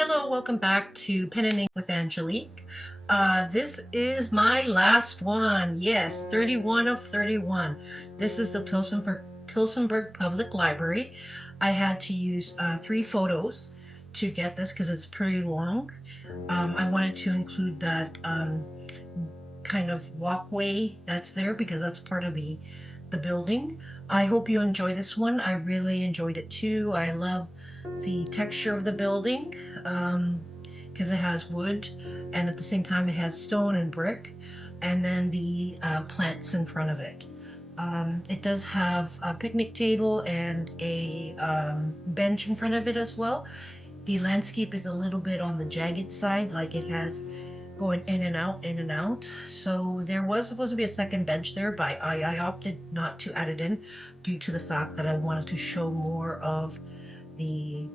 Hello, welcome back to Pen and Ink with Angelique. This is my last one. Yes, 31 of 31. This is the Tillsonburg Public Library. I had to use three photos to get this because it's pretty long. I wanted to include that kind of walkway that's there because that's part of the building. I hope you enjoy this one. I really enjoyed it too. I love the texture of the building because it has wood and at the same time it has stone and brick, and then the plants in front of it. It does have a picnic table and a bench in front of it as well. The landscape is a little bit on the jagged side, like it has going in and out, in and out. So there was supposed to be a second bench there, but I opted not to add it in due to the fact that I wanted to show more of the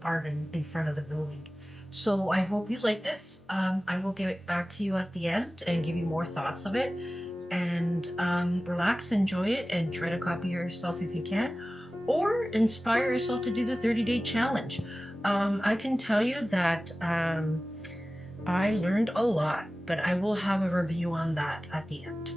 garden in front of the building. So I hope you like this. I will give it back to you at the end and give you more thoughts of it. And relax, enjoy it, and try to copy yourself if you can, or inspire yourself to do the 30-day challenge. I can tell you that I learned a lot, but I will have a review on that at the end.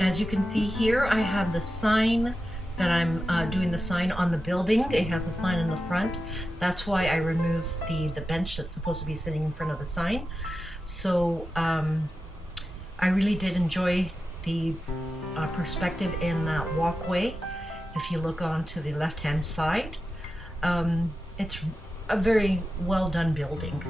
As you can see here, I have the sign that I'm doing the sign on the building. It has a sign in the front. That's why I removed the bench that's supposed to be sitting in front of the sign. So I really did enjoy the perspective in that walkway. If you look on to the left-hand side, it's a very well done building.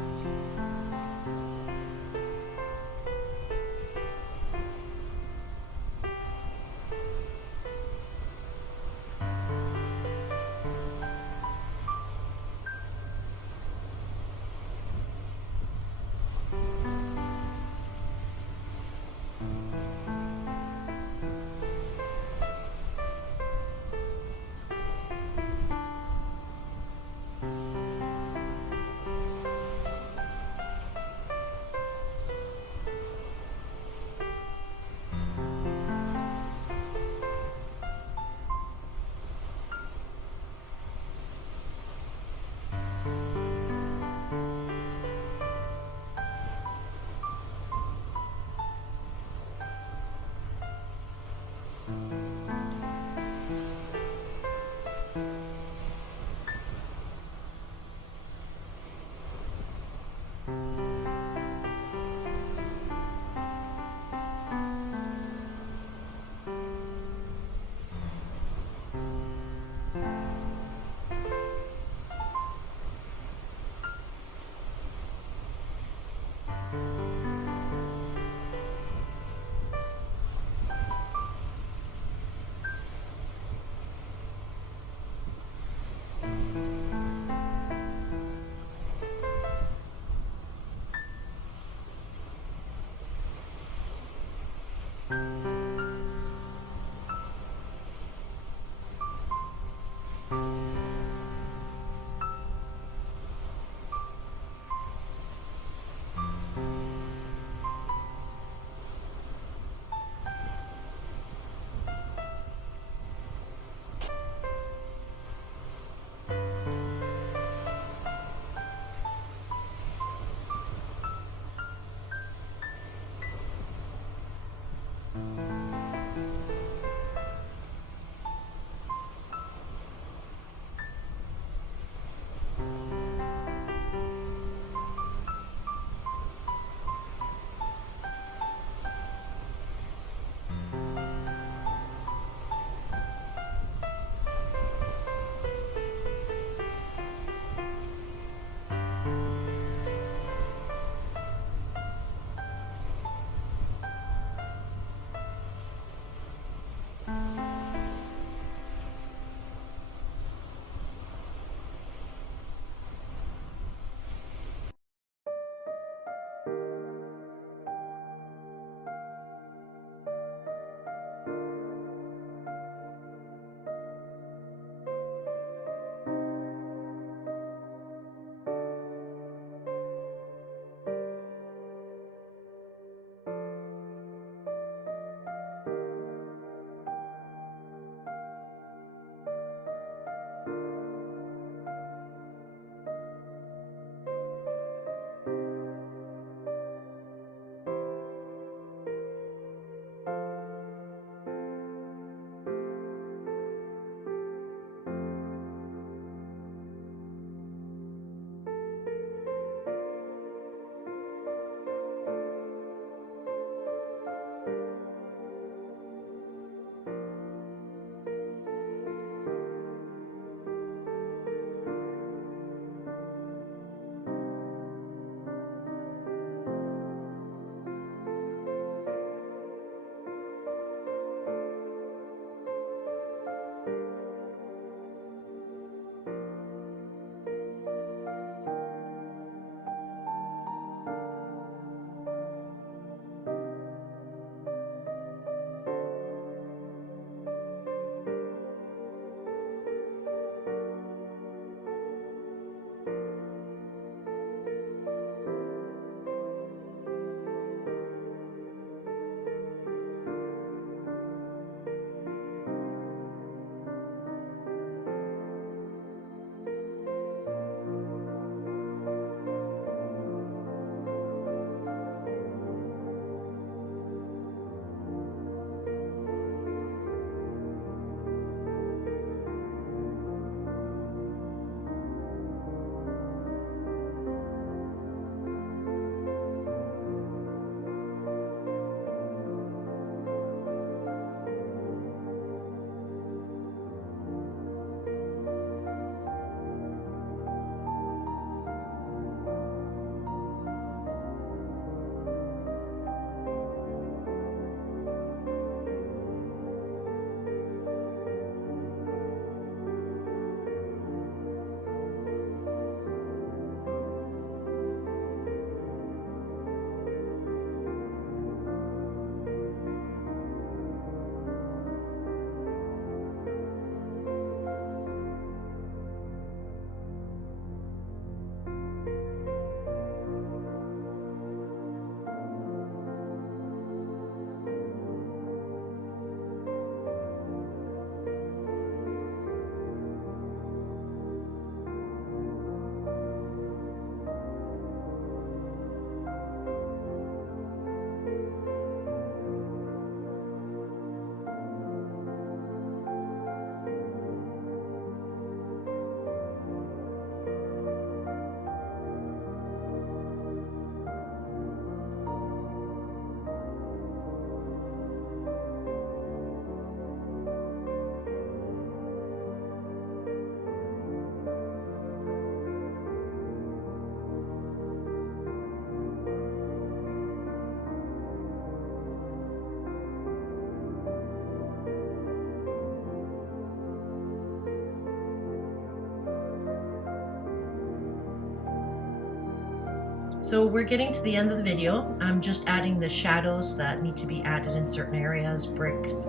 So we're getting to the end of the video. I'm just adding the shadows that need to be added in certain areas, bricks,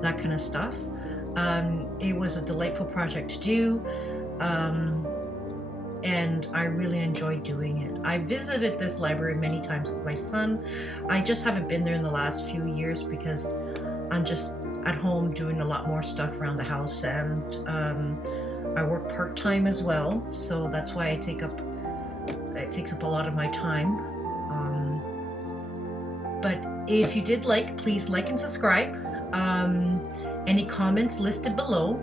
that kind of stuff. It was a delightful project to do, and I really enjoyed doing it. I visited this library many times with my son. I just haven't been there in the last few years because I'm just at home doing a lot more stuff around the house, and I work part-time as well, so that's why it takes up a lot of my time. But if you did like, please like and subscribe. Any comments listed below,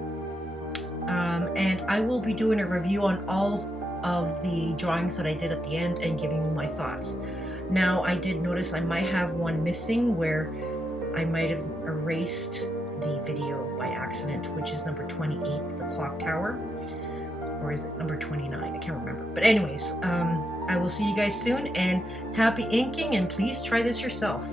and I will be doing a review on all of the drawings that I did at the end and giving you my thoughts. Now, I did notice I might have one missing where I might have erased the video by accident, which is number 28, the clock tower, or is it number 29? I can't remember. But anyways, I will see you guys soon, and happy inking, and please try this yourself.